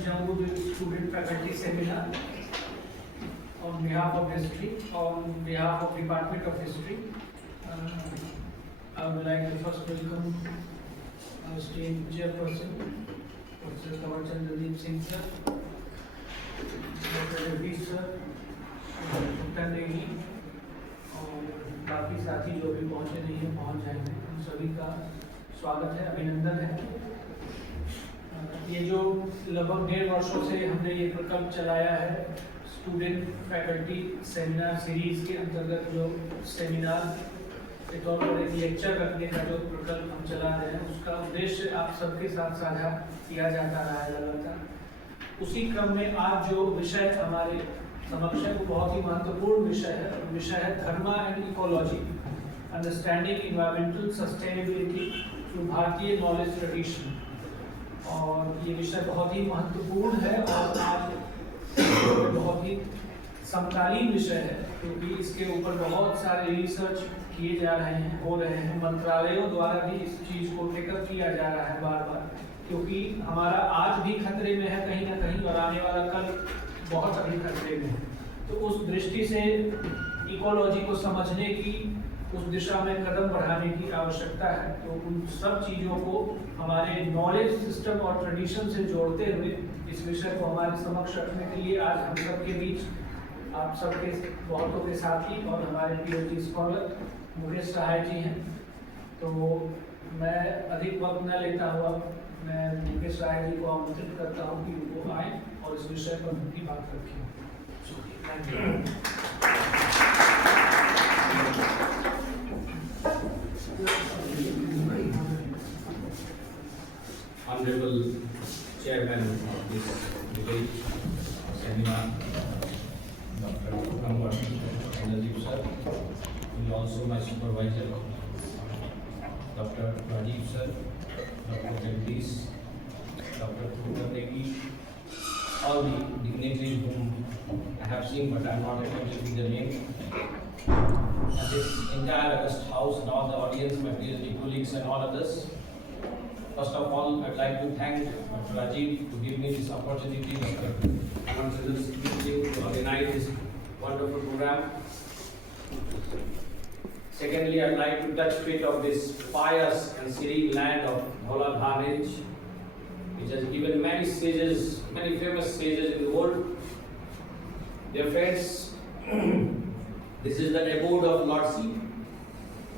Jammu Student Faculty Seminar on behalf of history, on behalf of Department of History. I would like to first welcome our esteemed chairperson, Professor Kanwar Chandradeep Singh sir, Dr. Jagdish sir, Dr. Negi और बाकी साथी जो भी पहुँचे नहीं हैं पहुँच जाएंगे, उन सभी का स्वागत है, अभिनंदन है। ये जो लगभग 1.5 वर्षों से हमने ये प्रकल्प चलाया है, स्टूडेंट फैकल्टी सेमिनार सीरीज के अंतर्गत जो सेमिनार के तौर पर एक लेक्चर रखने का जो प्रकल्प हम चला रहे हैं, उसका उद्देश्य आप सबके साथ साझा किया जाता रहा है लगातार। उसी क्रम में आज जो विषय हमारे समक्ष है वो बहुत ही महत्वपूर्ण विषय है dharma and ecology, understanding environmental sustainability through Bharatiya knowledge tradition. और ये विषय बहुत ही महत्वपूर्ण है और आज बहुत ही समकालीन विषय है, क्योंकि इसके ऊपर बहुत सारे रिसर्च किए जा रहे हैं, हो रहे हैं। मंत्रालयों द्वारा भी इस चीज़ को टेकअप किया जा रहा है बार बार, क्योंकि हमारा आज भी खतरे में है कहीं ना कहीं और आने वाला कल बहुत अधिक खतरे में है। तो उस दृष्टि से इकोलॉजी को समझने की, उस दिशा में कदम बढ़ाने की आवश्यकता है। तो उन सब चीज़ों को हमारे नॉलेज सिस्टम और ट्रेडिशन से जोड़ते हुए इस विषय को हमारे समक्ष रखने के लिए आज हम सबके बीच आप सबके बहुतों के साथी और हमारे पीएचडी स्कॉलर मुकेश सहाय जी हैं। तो मैं अधिक वक्त न लेता हुआ मैं मुकेश सहाय जी को आमंत्रित करता हूँ कि वो आए और इस विषय पर उनकी बात रखें। Thank you. Honorable Chairman of this debate seminar, Dr. Kanwar Chandradeep sir, and also my supervisor, Dr. Rajiv sir, Dr. Jagdish, Dr. Negi, all the dignitaries whom I have seen but I am not able to see the name, and this entire August House and all the audience, my PhD colleagues and all others. First of all, I'd like to thank Dr. Rajiv to give me this opportunity, Dr. to organize this wonderful program. Secondly, I'd like to touch bit of this pious and serene land of Bhola Dhanij, which has given many sages, many famous sages in the world. Dear friends, this is the abode of Lord Shiva,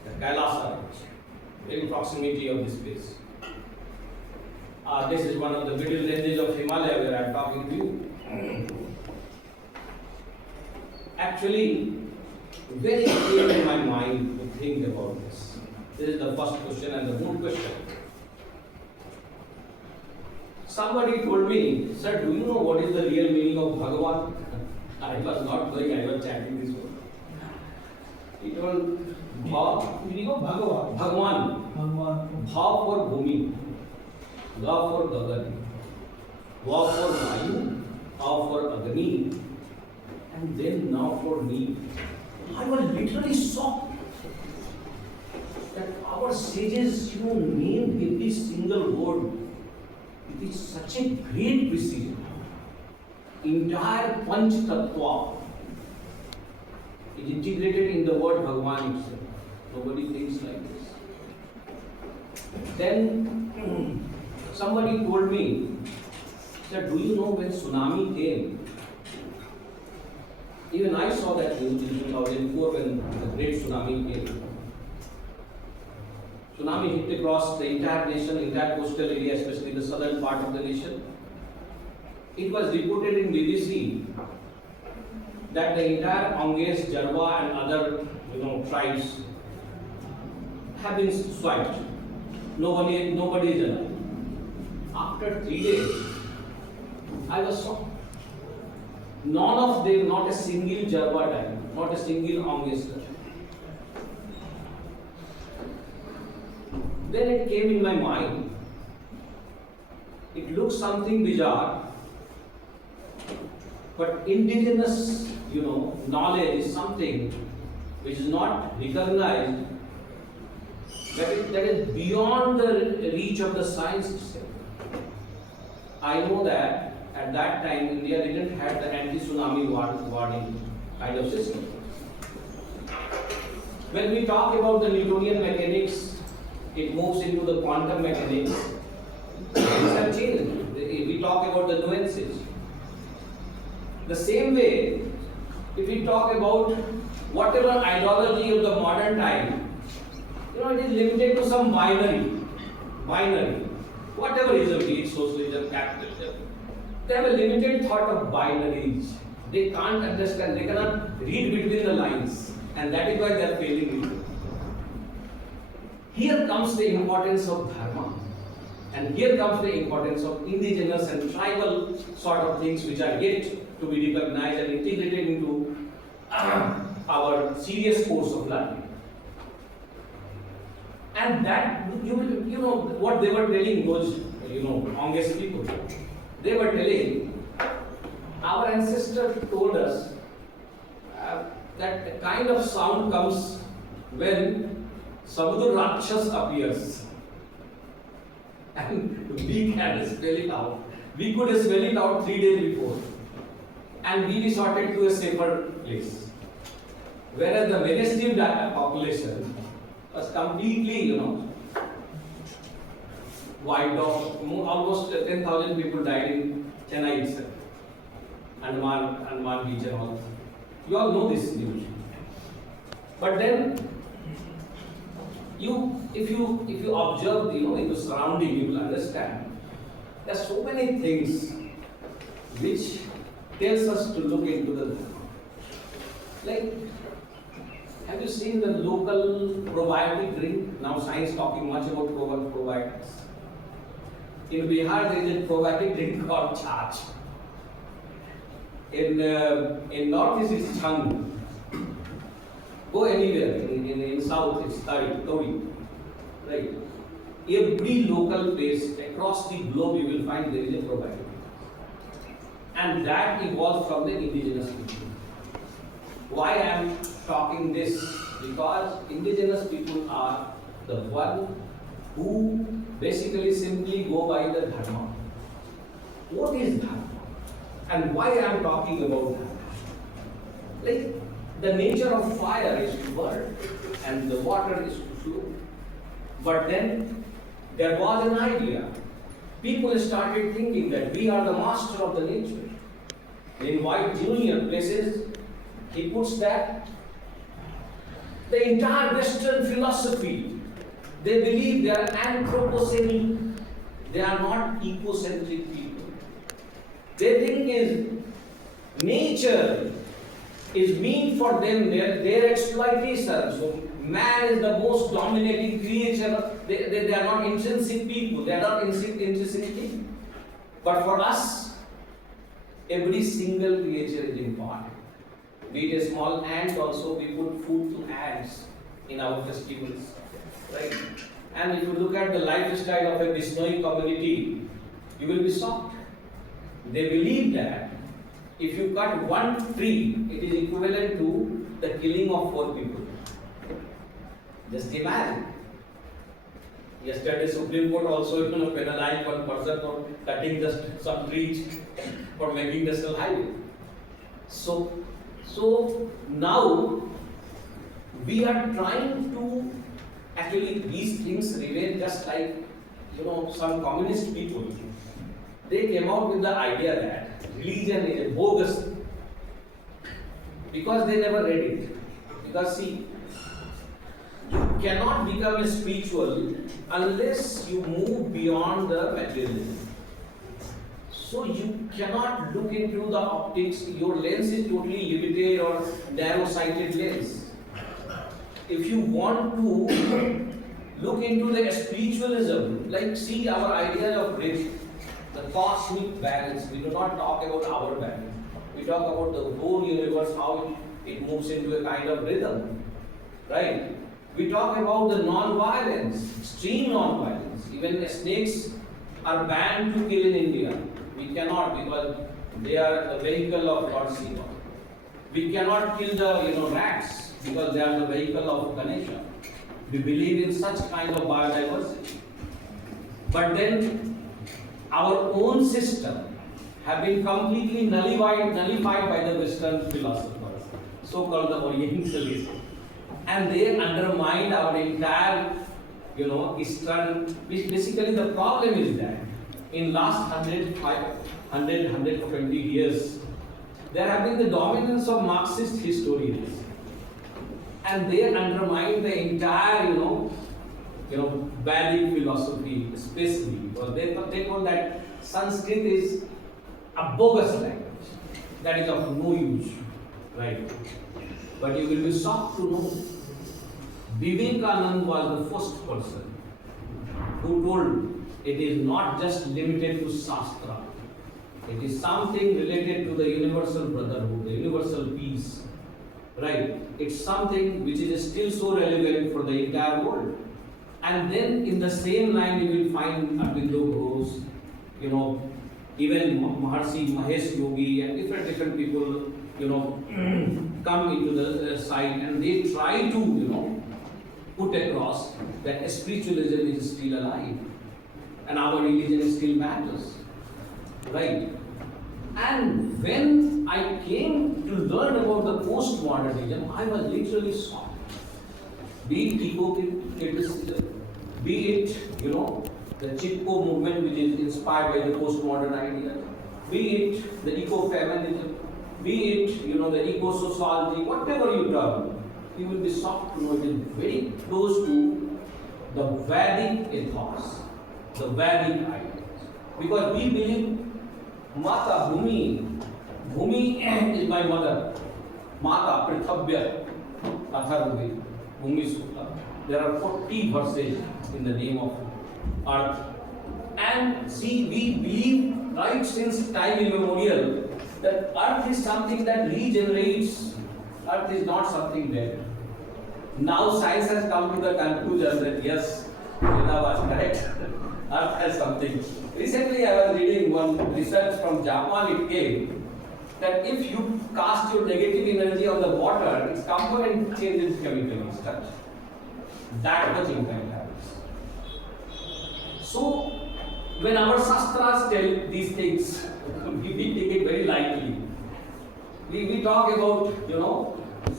the Kailasa, in proximity of this place. This is one of the middle ranges of Himalaya where I am talking to you. Actually, very clear in my mind to think about this. This is the first question and the good question. Somebody told me, sir, do you know what is the real meaning of Bhagavan? I was not going, I was chanting this word. He told, meaning of Bhagavan. Bhagwan. Bhav for Bhumi. Ga for Gagan, Va for Vayu, A for Agni, and then now for me. I was literally shocked that our sages, named every single word with such a great precision. Entire Panch Tattva is integrated in the word Bhagavan itself. Nobody thinks like this. Then somebody told me, sir, do you know when tsunami came? Even I saw that news in 2004 when the great tsunami came. Tsunami hit across the entire nation, entire coastal area, especially the southern part of the nation. It was reported in BBC that the entire Anges, Jarwa and other tribes have been swiped. Nobody is alive. After 3 days, I was shocked. None of them, not a single Jarwa died, not a single Anges died. Then it came in my mind. It looks something bizarre, but indigenous, knowledge is something which is not recognized, that is beyond the reach of the science itself. I know that at that time India didn't have the anti-tsunami warning kind of system. When we talk about the Newtonian mechanics, it moves into the quantum mechanics. Things have changed. We talk about the nuances. The same way, if we talk about whatever ideology of the modern time, it is limited to some binary. Whatever ism, be it socialism, capitalism, they have a limited thought of binaries. They can't understand, they cannot read between the lines, and that is why they are failing you. Here comes the importance of dharma, and here comes the importance of indigenous and tribal sort of things which are yet to be recognized and integrated into our serious course of learning. And that, what they were telling those, Angus people, they were telling, our ancestors told us that a kind of sound comes when Samudra Rakshas appears. And we can spell it out. We could spell it out 3 days before. And we resorted to a safer place. Whereas the mainstream population was completely, wiped off. Almost 10,000 people died in Chennai itself. Andaman beach and all. You all know this news. But then, if you observe, in the surrounding, you will understand. There are so many things which tells us to look into the dharma. Like, have you seen the local probiotic drink? Now science talking much about probiotics. In Bihar there is a probiotic drink called Chach. In northeast it's Chang. Go anywhere, in south it's Tori. Right? Every local place across the globe you will find there is a probiotic. And that evolved from the indigenous people. Why I am talking this? Because indigenous people are the one who basically simply go by the dharma. What is dharma? And why I am talking about dharma? Like, the nature of fire is to burn and the water is to flow. But then there was an idea. People started thinking that we are the master of the nature. In White Junior places, he puts that the entire Western philosophy, they believe they are anthropocentric, they are not ecocentric people. They think is nature is mean for them, their exploitation. So man is the most dominating creature. They are not intrinsic people, they are not intrinsic people. But for us, every single creature is important. Be it a small ant also, we put food to ants in our festivals. Right? And if you look at the lifestyle of a Bishnoi community, you will be shocked. They believe that if you cut one tree, it is equivalent to the killing of 4 people. Just imagine. Yesterday, Supreme Court also penalized one person for cutting just some trees for making national highway. So now we are trying to actually these things remain just like some communist people. They came out with the idea that religion is a bogus because they never read it. Because see, you cannot become a spiritual unless you move beyond the materialism. So you cannot look into the optics, your lens is totally limited or narrow-sighted lens. If you want to look into the spiritualism, like see our idea of rhythm, the cosmic balance, we do not talk about our balance. We talk about the whole universe, how it moves into a kind of rhythm. Right? We talk about the non-violence, extreme non-violence. Even snakes are banned to kill in India. We cannot because they are the vehicle of Lord Shiva. We cannot kill the rats because they are the vehicle of Ganesha. We believe in such kind of biodiversity. But then our own system have been completely nullified by the Western philosophers, so-called the Orientalists, and they undermined our entire, Eastern. Basically, the problem is that in last 120 years, there have been the dominance of Marxist historians, and they undermined the entire, Vedic philosophy, especially because they told that Sanskrit is a bogus language that is of no use, right? But you will be shocked to know Vivekananda was the first person who told it is not just limited to Shastra. It is something related to the universal brotherhood, the universal peace, right? It's something which is still so relevant for the entire world. And then in the same line you will find Aurobindo Ghosh, even Maharshi Mahesh Yogi and different people, come into the side and they try to, put across that spiritualism is still alive and our religion still matters, right? And when I came to learn about the postmodernism, I was literally shocked. Be it eco-criticism, be it, the Chipko movement which is inspired by the postmodern idea, be it the ecofeminism, be it, the eco-sociology, whatever you term, you will be shocked to know it is very close to the Vedic ethos, the Vedic ideas. Because we believe Mata Bhumi is my mother. Mata Prithabhya, Atharvaveda, Bhumi Sutta. There are 40 verses in the name of earth. And see, we believe right since time immemorial that earth is something that regenerates. Earth is not something dead. Now science has come to the conclusion that yes, Veda was correct. Earth has something. Recently I was reading one research from Japan. It came that if you cast your negative energy on the water, its component changes chemically structure. That much impact happens. So when our shastras tell these things, we take it very lightly. We talk about,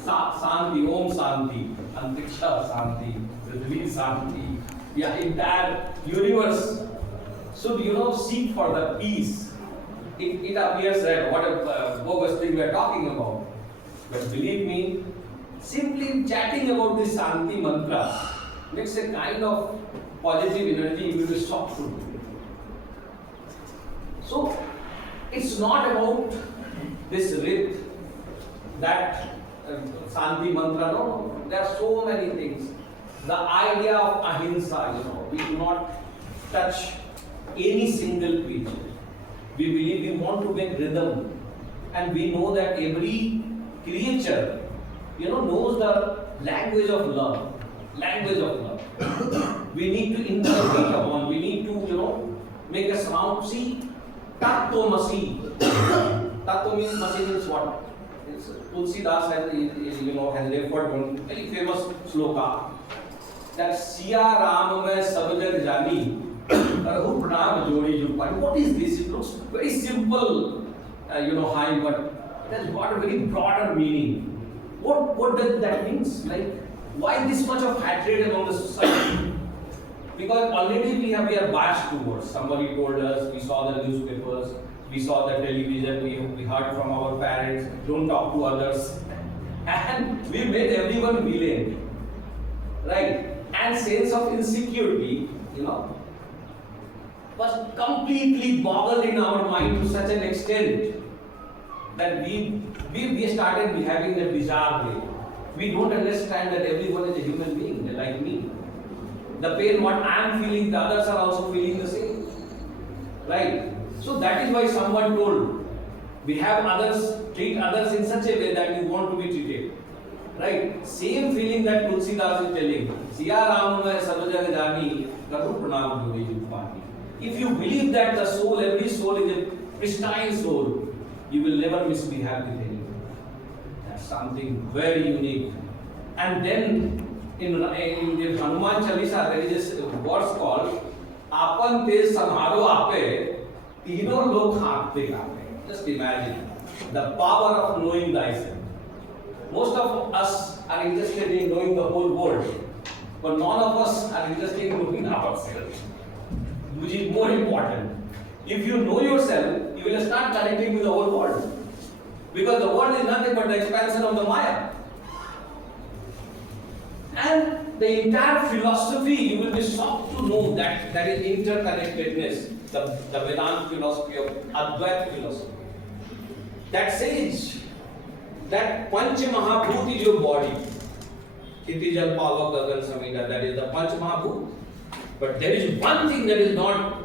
Santi, Om Santi, Antiksha Santi, Prithvi Santi, the entire universe should, seek for the peace. It appears that what a bogus thing we are talking about. But believe me, simply chatting about this Santi mantra makes a kind of positive energy you will be shocked to do. So, it's not about this rit, that Santi mantra, no. There are so many things. The idea of ahimsa, we do not touch any single creature. We believe we want to make rhythm, and we know that every creature, knows the language of love. Language of love. We need to interpret upon. We need to, make a sound. See, Tattvamasi. Tattva means what? Tulsidas has referred one very famous sloka that Siya Ram mein sab jag jani Karahu pranam jodi jupan. What is this? It looks very simple, hymn, but it has got a very broader meaning. What does that mean? Like, why this much of hatred among the society? Because already we are biased towards. Somebody told us, we saw the newspapers, we saw the television, we heard from our parents, don't talk to others. And we made everyone villain. Right? And sense of insecurity, was completely boggled in our mind to such an extent that we started behaving in a bizarre way. We don't understand that everyone is a human being, they're like me. The pain what I am feeling, the others are also feeling the same. Right? So that is why someone told, we have others, treat others in such a way that you want to be treated. Right? Same feeling that Tulsidas is telling. Siya Ram mein sab jag jani Karahu pranam jodi jupani. If you believe that the soul, every soul is a pristine soul, you will never misbehave with anyone. That's something very unique. And then in the Hanuman Chalisa, there is this verse called Apan te samharo ape तीनों लोग हाँकते गाते हैं। Just imagine the power of knowing thyself. Most of us are interested in knowing the whole world, but none of us are interested in knowing ourselves, which is more important. If you know yourself, you will start connecting with the whole world, because the world is nothing but the expansion of the Maya. And the entire philosophy, you will be shocked to know that that is interconnectedness, the Vedanta philosophy of Advaita philosophy, that says that Panch Mahabhut is your body. It is Jal Pava Gagan Samhita, that is the Panch Mahabhut. But there is one thing that is not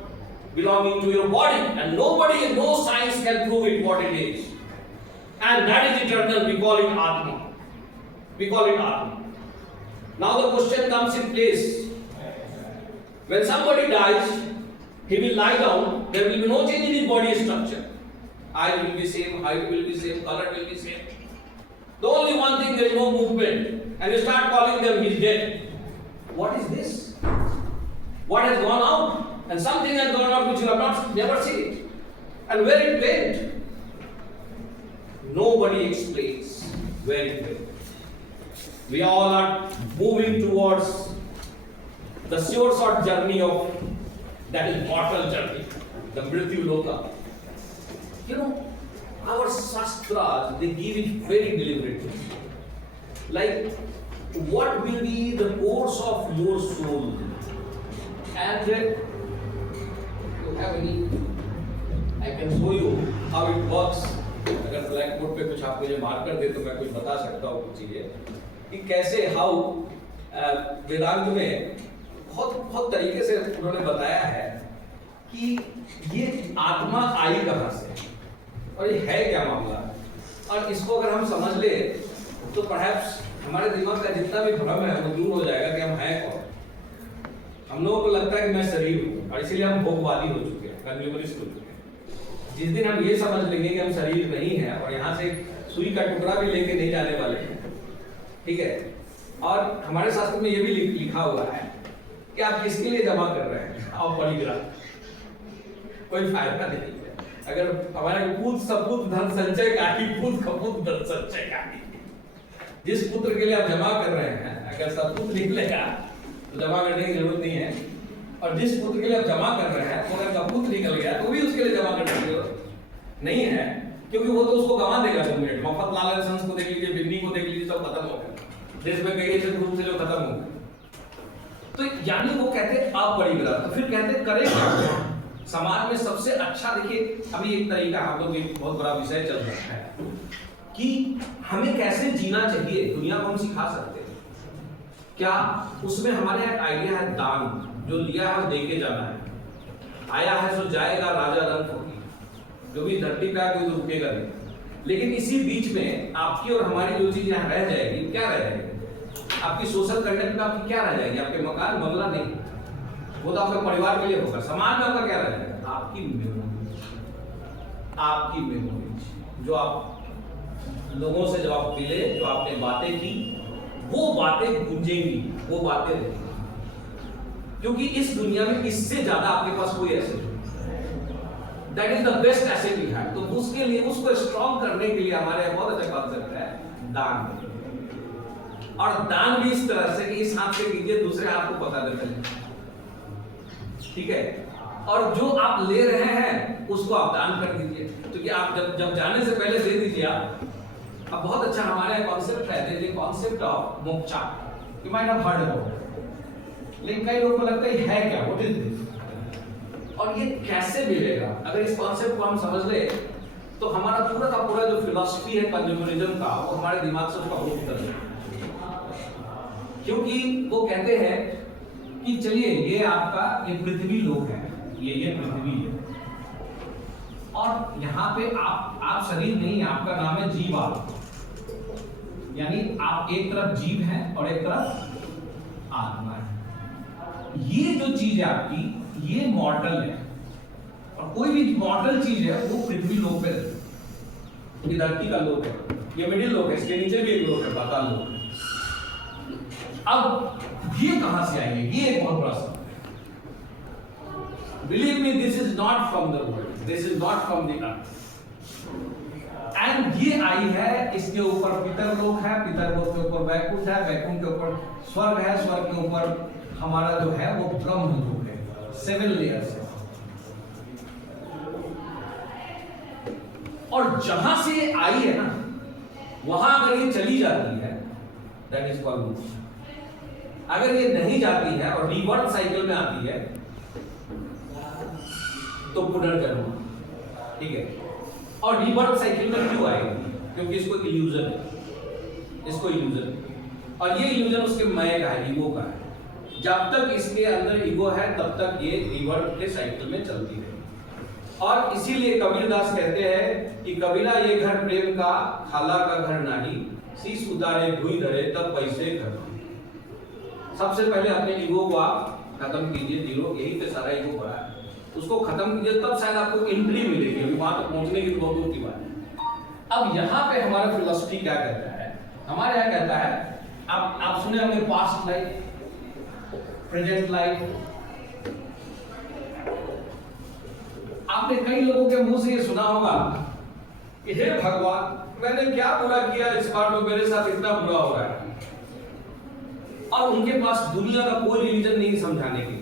belonging to your body, and nobody, no science can prove it what it is. And that is eternal. We call it Atma. We call it Atma. Now the question comes in place. When somebody dies, he will lie down. There will be no change in his body structure. Eye will be same, height will be same, color will be same. The only one thing, there is no movement, and you start calling them, he's dead. What is this? What has gone out? And something has gone out which you have never seen. And where it went? Nobody explains where it went. We all are moving towards the sure short journey of that is mortal journey, the Mrityu Loka. You know, our Shastras, they give it very deliberately. Like, what will be the course of your soul? And you have any, I can show you how it works. अगर black board पे कुछ आप मुझे mark कर दे तो मैं कुछ बता सकता हूँ कुछ चीजें कि कैसे हाउ वेदांत में बहुत तरीके से उन्होंने बताया है कि ये आत्मा आई कहाँ से और ये है क्या मामला। और इसको अगर हम समझ ले तो परहैप्स हमारे दिमाग का जितना भी भ्रम है वो दूर हो जाएगा कि हम हैं कौन। हम लोगों को लगता है कि मैं शरीर हूँ और इसीलिए हम भोगवादी हो चुके हैं, कंज्यूमरिस्ट हो चुके हैं। जिस दिन हम ये समझ लेंगे कि हम शरीर नहीं है और यहाँ से सुई का टुकड़ा भी लेके नहीं जाने वाले हैं, ठीक है। और हमारे शास्त्र में ये भी लिखा हुआ है कि आप किसके लिए जमा कर रहे हैं, आप पॉलीग्राफ, कोई फायदा नहीं है। अगर हमारे पूत सपूत धन संचय का ही, पूत कपूत धन संचय का ही, जिस पुत्र के लिए आप जमा कर रहे हैं अगर सपूत निकलेगा तो जमा करने की जरूरत नहीं है, और जिस पुत्र के लिए आप जमा कर रहे हैं तो अगर कपूत निकल गया तो भी उसके लिए जमा करने की जरूरत नहीं है, क्योंकि वो तो उसको गंवा देगा 2 मिनट। मफत लाल संस को देख लीजिए, बिन्नी को देख लीजिए, सब खत्म हो गया देश में कई ऐसे ग्रुप से जो खत्म हो गए। तो यानी वो कहते अपरिग्रह, तो फिर कहते करें क्या समाज में सबसे अच्छा। देखिए अभी एक तरीका हम लोग एक बहुत बड़ा विषय चल रहा है कि हमें कैसे जीना चाहिए, दुनिया को हम सिखा सकते हैं क्या। उसमें हमारे एक आइडिया है दान, जो लिया है वो दे के जाना है। आया है सो जाएगा, राजा रंग होगी, जो भी धरती पे आए कोई तो रुकेगा नहीं। लेकिन इसी बीच में आपकी और हमारी जो चीज यहाँ रह जाएगी, क्या रह जाएगी, आपकी सोशल कंडक्ट में आपकी क्या रह जाएगी, आपके मकान बंगला नहीं, वो तो आपके परिवार के लिए होगा। समाज में आपका क्या रह जाएगा, आपकी मेमोरीज, आपकी मेमोरीज, जो आप लोगों से जब आप मिले, जो आपने बातें की, वो बातें गूंजेंगी, वो बातें रहेंगी, क्योंकि इस दुनिया में इससे ज्यादा आपके पास कोई asset, that is the best asset you have. तो उसके लिए, उसको स्ट्रॉन्ग करने के लिए हमारे यहाँ बहुत अच्छा कॉन्सेप्ट है दान। और दान भी इस तरह से कि इस हाथ से कीजिए, दूसरे हाथ को पता देते हैं, ठीक है। और जो आप ले रहे हैं उसको आप दान कर दीजिए, क्योंकि आप जब जाने से पहले दे दीजिए आप। अब बहुत अच्छा हमारे कॉन्सेप्ट है, the concept of moksha, you might have heard about, लेकिन कई लोगों को लगता है क्या, व्हाट इज दिस, और ये कैसे मिलेगा। अगर इस कॉन्सेप्ट को हम समझ ले तो हमारा पूरा का पूरा जो फिलॉसफी है कंज्यूमरिज्म का, वो हमारे दिमाग से उसका रूप कर देगा। क्योंकि वो कहते हैं कि चलिए ये आपका ये पृथ्वी लोक है, ये पृथ्वी है, और यहाँ पे आप शरीर नहीं, आपका नाम है जीवात्मा, यानी आप एक तरफ जीव हैं और एक तरफ आत्मा है। ये जो चीज है आपकी, ये मॉर्टल है, और कोई भी मॉर्टल चीज है वो पृथ्वी लोक पे रहती है, ये धरती का लोक है, ये मिडिल लोक है, इसके नीचे भी एक लोक है, पाताल लोक है। अब ये कहां से आएंगे, ये एक बहुत बड़ा सवाल है। Believe me, this is not from the world. This is not from the earth. And ये आई है, इसके ऊपर पितर लोक है, पितर लोक के ऊपर वैकुंठ है, वैकुंठ के ऊपर स्वर्ग है, स्वर्ग के ऊपर हमारा जो है वो ब्रह्म लोक है। 7 लेयर्स है। और जहां से ये आई है ना, वहां अगर ये चली जाती है, दैट इज कॉल्ड मोक्ष। अगर ये नहीं जाती है और रिवर्स साइकिल में आती है तो पुनर्जन्म, ठीक है। और रिवर्स साइकिल में क्यों आएगी? क्योंकि इसको इल्यूजन है, इसको इल्यूजन है। और ये इल्यूजन उसके मैं का है, ईगो का है। जब तक इसके अंदर ईगो है तब तक ये रिवर्स के साइकिल में चलती है। और इसीलिए कबीरदास कहते हैं कि कबीरा ये घर प्रेम का, खाला का घर नहीं, शीश उतारे भुई धरे तब पैसे घर। सबसे पहले अपने ईगो को आप खत्म कीजिए, जीरो, यही पे सारा ईगो पड़ा है, उसको खत्म कीजिए, तब शायद आपको एंट्री मिलेगी। अभी वहां तक पहुंचने की बहुत दूर की बात है। अब यहाँ पे हमारा फिलॉसफी क्या कहता है? हमारे यहाँ कहता है, आप सुने होंगे पास्ट लाइफ, प्रेजेंट लाइफ। आपने कई लोगों के मुंह से ये सुना होगा कि हे भगवान, मैंने क्या बुरा किया इस बार तो मेरे साथ इतना बुरा हो रहा है। और उनके पास दुनिया का कोई रिलीजन नहीं समझाने के लिए।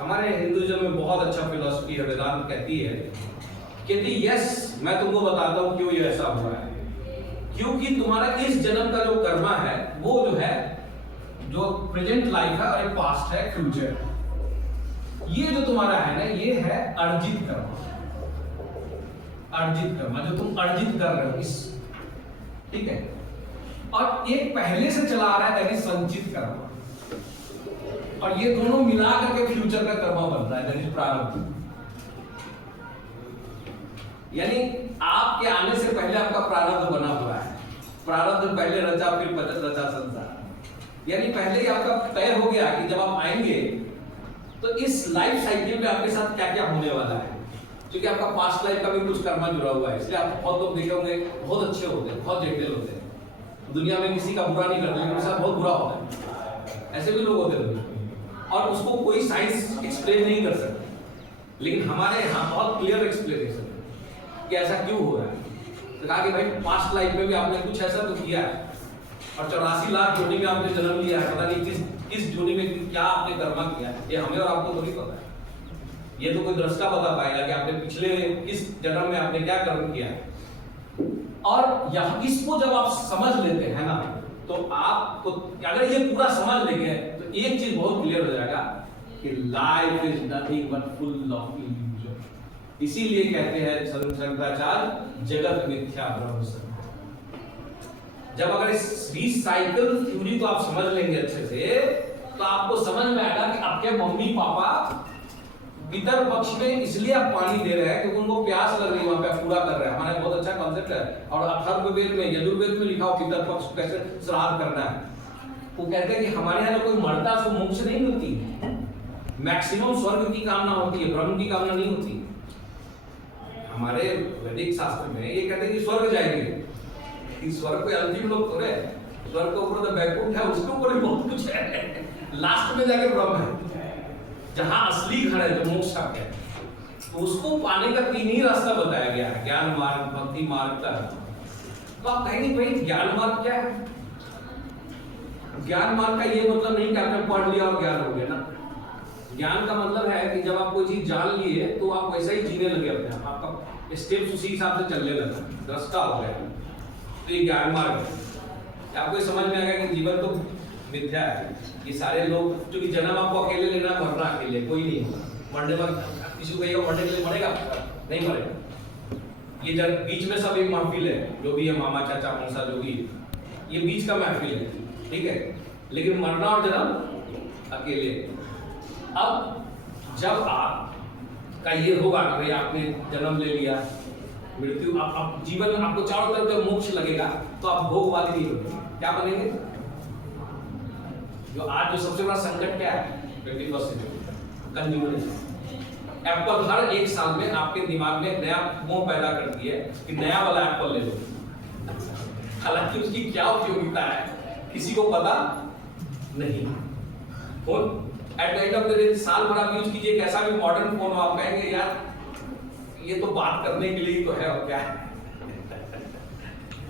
हमारे हिंदुइज्म में बहुत अच्छा फिलॉसफी है, वेदांत कहती है यस, मैं तुमको बताता हूं क्यों ये ऐसा हुआ है। क्योंकि तुम्हारा इस जन्म का जो कर्मा है वो जो है, जो प्रेजेंट लाइफ है और एक पास्ट है, फ्यूचर। ये जो तुम्हारा है ना, ये है अर्जित कर्मा। अर्जित कर्मा जो तुम अर्जित कर रहे हो इस, ठीक है। और एक पहले से चला आ रहा है, दैट इज संचित कर्मा। और ये दोनों मिला करके फ्यूचर का कर्मा बनता है, दैट इज प्रारब्ध। यानी आपके आने से पहले आपका प्रारब्ध बना हुआ है। प्रारब्ध पहले रचा फिर रचा संसार। यानी पहले ही आपका तय हो गया कि जब आप आएंगे तो इस लाइफ साइकिल में आपके साथ क्या क्या होने वाला है। क्योंकि आपका पास्ट लाइफ का भी कुछ कर्मा जुड़ा हुआ है, इसलिए आप बहुत लोग देखे होंगे बहुत अच्छे होते हैं, बहुत जेंटल होते हैं, दुनिया में किसी का बुरा नहीं करते, लेकिन उनके साथ बहुत बुरा होता है। ऐसे भी लोग होते हैं और उसको कोई साइंस एक्सप्लेन नहीं कर सकते। लेकिन हमारे यहाँ बहुत क्लियर एक्सप्लेनेशन है कि ऐसा क्यों हो रहा है। तो कहा कि भाई पास्ट लाइफ में भी आपने कुछ ऐसा तो किया है और 84 लाख जोड़ी में आपने जन्म लिया है, पता नहीं किस जोड़ी में क्या आपने कर्मा किया है, ये हमें और आपको तो नहीं पता है। ये तो कोई दृष्टा बता पाएगा कि आपने पिछले किस जन्म में आपने क्या कर्म किया है। और यहाँ इसको जब आप समझ लेते हैं ना, तो आपको अगर ये पूरा समझ लेंगे तो एक चीज बहुत क्लियर हो जाएगा कि life is nothing but full of illusion. इसीलिए कहते हैं शंकराचार्य, जगत मिथ्या ब्रह्म सत्य। जब अगर इस रिसाइकल थ्योरी को आप समझ लेंगे अच्छे से, तो आपको समझ में आएगा कि आपके मम्मी पापा पितर पक्ष में इसलिए आप पानी दे रहे हैं क्योंकि उनको प्यास लग रही है, वहां पे पूरा कर रहे हैं। हमारे बहुत अच्छा कॉन्सेप्ट है। और अथर्ववेद में, यजुर्वेद में लिखा हो पितर पक्ष को कैसे श्राद्ध करना है। वो कहते हैं कि हमारे यहाँ कोई मरता उसको मोक्ष नहीं मिलती, मैक्सिमम स्वर्ग की कामना होती है, ब्रह्म की कामना नहीं होती। हमारे वैदिक शास्त्र में ये कहते हैं कि स्वर्ग जाएंगे, इस स्वर्ग पे अंतिम लोग थोड़े, स्वर्ग के ऊपर तो वैकुंठ है, उसके ऊपर भी बहुत कुछ है, लास्ट में जाके ब्रह्म है, जहां असली घर है, जो मोक्ष का है। तो उसको पाने का 3 ही रास्ता बताया गया है, ज्ञान मार्ग, भक्ति मार्ग, कर्म। तो आप कहेंगे भाई ज्ञान मार्ग क्या है? ज्ञान मार्ग का ये मतलब नहीं कि आपने पढ़ लिया और ज्ञान हो गया ना। ज्ञान का मतलब है कि जब आप कोई चीज जान लिए तो आप वैसा ही जीने लगे अपने आप, आपका स्टेप्स उसी हिसाब से चलने लगा, दृष्टा हो गया। तो ये ज्ञान मार्ग है। आपको समझ में आएगा कि जीवन तो मिथ्या है। ये सारे लोग, क्योंकि जन्म आपको अकेले लेना, मरना अकेले, कोई नहीं होगा। मरने पर किसी को कहिएगा मरने के लिए मरेगा, नहीं मरेगा। ये जब बीच में सब एक महफिल है, जो भी है, मामा चाचा मौसा जो भी, ये बीच का महफिल है, ठीक है। लेकिन मरना और जन्म अकेले। अब जब आप का ये होगा कि भाई आपने जन्म ले लिया, मृत्यु, आप जीवन में आपको चारों तरफ जब मोक्ष लगेगा तो आप भोगवादी नहीं होंगे। क्या बनेंगे? जो आज जो सबसे बड़ा संकट क्या है 21st सेंचुरी, कंज्यूमरिज्म। एप्पल हर 1 साल में आपके दिमाग में नया मोह पैदा करती है कि नया वाला एप्पल ले लो। हालांकि उसकी क्या उपयोगिता है किसी को पता नहीं। Phone at the end of the day साल भर आप यूज कीजिए, कैसा भी मॉडर्न फोन हो, आप कहेंगे यार ये तो बात करने के लिए ही तो है और क्या है।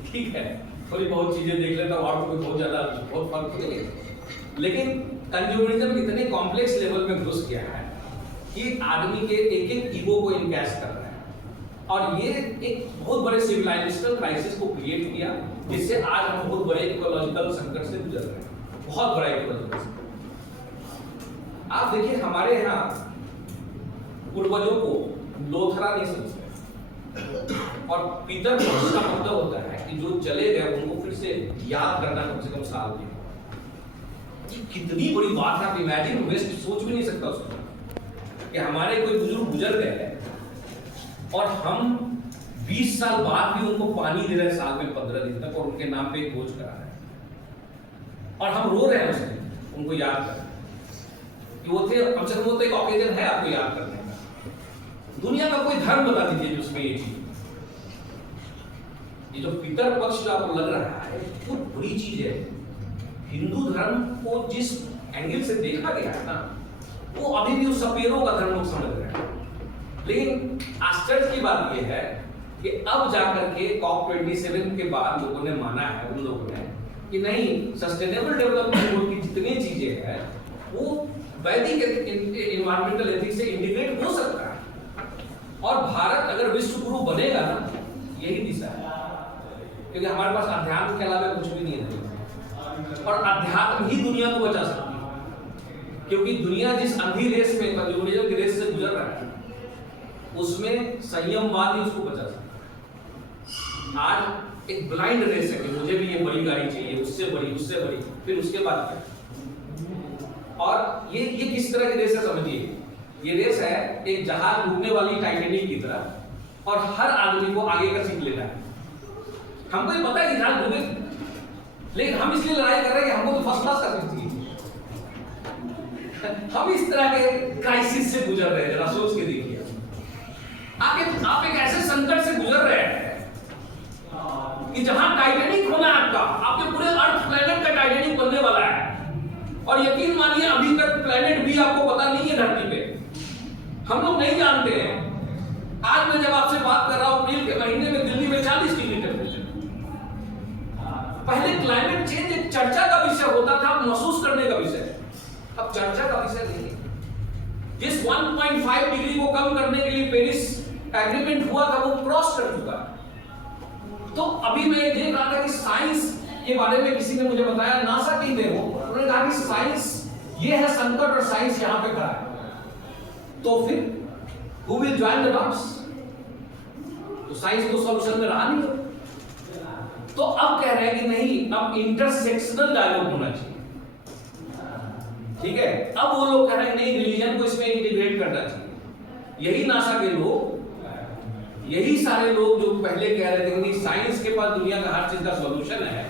ठीक है, थोड़ी बहुत चीजें देख लेता हूँ और कोई बहुत ज्यादा बहुत फर्क नहीं है, लेकिन कंज्यूमरिज्म इतने कॉम्प्लेक्स लेवल में घुस गया है कि आदमी के एक एक ईगो को इनकैश कर रहा है, और ये एक बहुत बड़े सिविलाइजेशनल क्राइसिस को क्रिएट किया, जिससे आज हम बहुत बड़े इकोलॉजिकल संकट से गुजर रहे हैं, बहुत बड़ा इकोलॉजिकल संकट। आप देखिए हमारे यहाँ पूर्वजों को लोथरा नहीं समझते, और पितर पक्ष का मतलब होता है कि जो चले गए उनको फिर से याद करना कम से कम साल में। ये कितनी बड़ी बात है, आप इमेजिन वेस्ट सोच भी नहीं सकता उसको, कि हमारे कोई बुजुर्ग गुजर गए और हम 20 साल बाद भी उनको पानी दे रहे हैं साल में 15 दिन तक, और उनके नाम पे एक भोज करा रहे हैं, और हम रो रहे हैं उस दिन उनको याद कर रहे हैं कि वो थे, कम से कम वो तो एक ऑकेजन है आपको याद करने का। दुनिया का कोई धर्म बता दीजिए जिसमें ये चीज, ये जो पितर पक्ष जो आपको लग रहा है वो बड़ी चीज है। हिंदू धर्म को जिस एंगल से देखा गया है ना, वो अभी भी उस सपेरों का धर्म लोग समझ रहे हैं। लेकिन आश्चर्य की बात यह है कि अब जाकर के COP27 के बाद लोगों ने माना है, उन लोगों ने, कि नहीं, सस्टेनेबल डेवलपमेंट गोल की जितनी चीजें हैं वो वैदिक एनवायरमेंटल एथिक्स से इंटीग्रेट हो सकता है, और भारत अगर विश्व गुरु बनेगा ना, यही दिशा है, क्योंकि हमारे पास अध्यात्म के अलावा कुछ भी नहीं है, और अध्यात्म ही दुनिया को बचा सकती है, क्योंकि दुनिया जिस अंधी रेस में, कंज्यूमरिज्म की रेस से गुजर रहा है, उसमें संयमवाद ही उसको बचा सकता है। आज एक ब्लाइंड रेस है कि मुझे भी ये बड़ी गाड़ी चाहिए, उससे बड़ी, फिर उसके बाद क्या। और ये किस तरह की रेस है समझिए, ये रेस है एक जहाज डूबने वाली टाइटैनिक की तरह, और हर आदमी को आगे का सीट लेना है। हमको ये पता है कि जहाज डूबे, लेकिन हम इसलिए लड़ाई कर रहे हैं कि हमको तो फर्स्ट क्लास का सीट चाहिए। हम इस तरह के क्राइसिस से गुजर रहे हैं, जरा सोच के देखिए। आप एक ऐसे संकट से गुजर रहे हैं कि जहां टाइटैनिक होना है आपके पूरे अर्थ प्लेनेट का टाइटैनिक बनने वाला है, और यकीन मानिए अभी तक प्लेनेट भी आपको पता नहीं है धरती पे, हम लोग नहीं जानते हैं। आज मैं जब आपसे बात कर रहा हूं, अप्रैल के महीने में दिल्ली में 40 डिग्री टेम्परेचर। पहले क्लाइमेट चेंज एक चर्चा का विषय होता था, महसूस करने का विषय, अब चर्चा का विषय नहीं है। जिस 1.5 डिग्री को कम करने के लिए पेरिस एग्रीमेंट हुआ था, वो क्रॉस कर चुका है। तो अभी मैं देख रहा था कि साइंस के बारे में किसी ने मुझे बताया, नासा की थे वो, उन्होंने कहा कि साइंस ये है संकट और साइंस यहां पे खड़ा है। तो फिर who will join the dots? तो साइंस तो सॉल्यूशन में रहा नहीं। तो अब कह रहे हैं कि नहीं, अब इंटरसेक्शनल डायलॉग होना चाहिए। ठीक है, अब वो लोग कह रहे हैं नहीं, रिलीजन को इसमें इंटीग्रेट करना चाहिए। यही नासा के लोग, यही सारे लोग जो पहले कह रहे थे कि साइंस के पास दुनिया का हर चीज का सॉल्यूशन है,